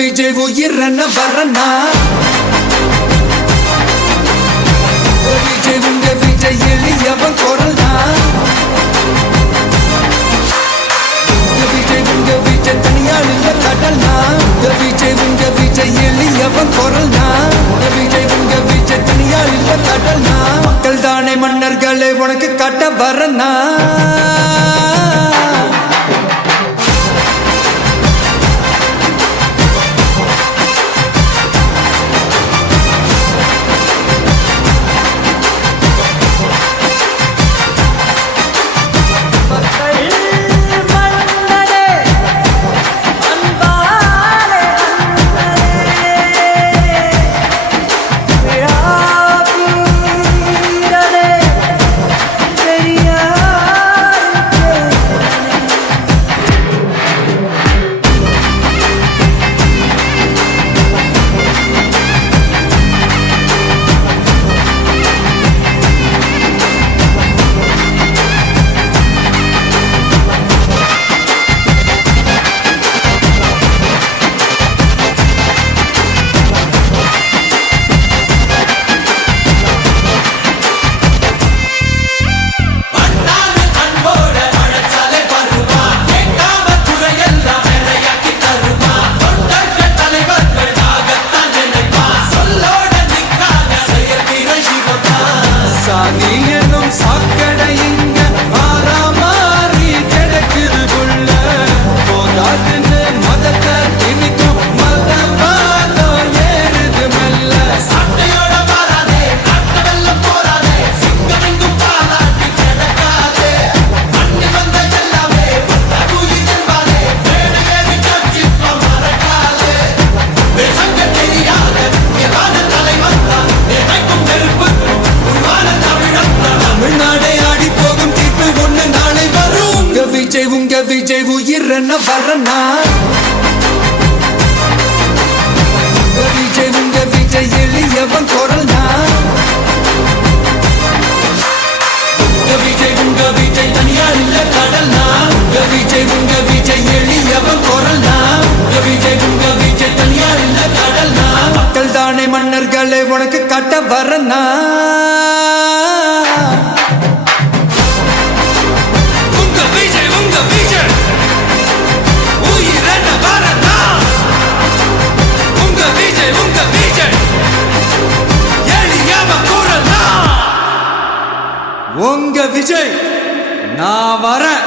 விஜய் உயிரன வரனா விஜய் உங்க விஜய் எளியவன் குரல்னா விஜய் உங்க விஜய் தனியால் இல்ல கடல்னா விஜய் உங்க விஜய் எளியவன் குரல்னா விஜய் உங்க விஜய் தனியால் இல்ல கடல்னா மக்கள் தானே மன்னர்களே உனக்கு காட்ட வரனா விஜய் உயிரன வரனா விஜய் உங்க விஜய் எளியவன் குரல்னா விஜய் உங்க விஜய் தனியார் இல்ல கடல்னா விஜய் உங்க விஜய் எளியவன் குரல்னா விஜய் உங்க விஜய் தனியார் இல்ல கடல்னா மக்கள் தானே மன்னர்களே உனக்கு காட்ட வரனா உங்க விஜய் நான் வரேன்.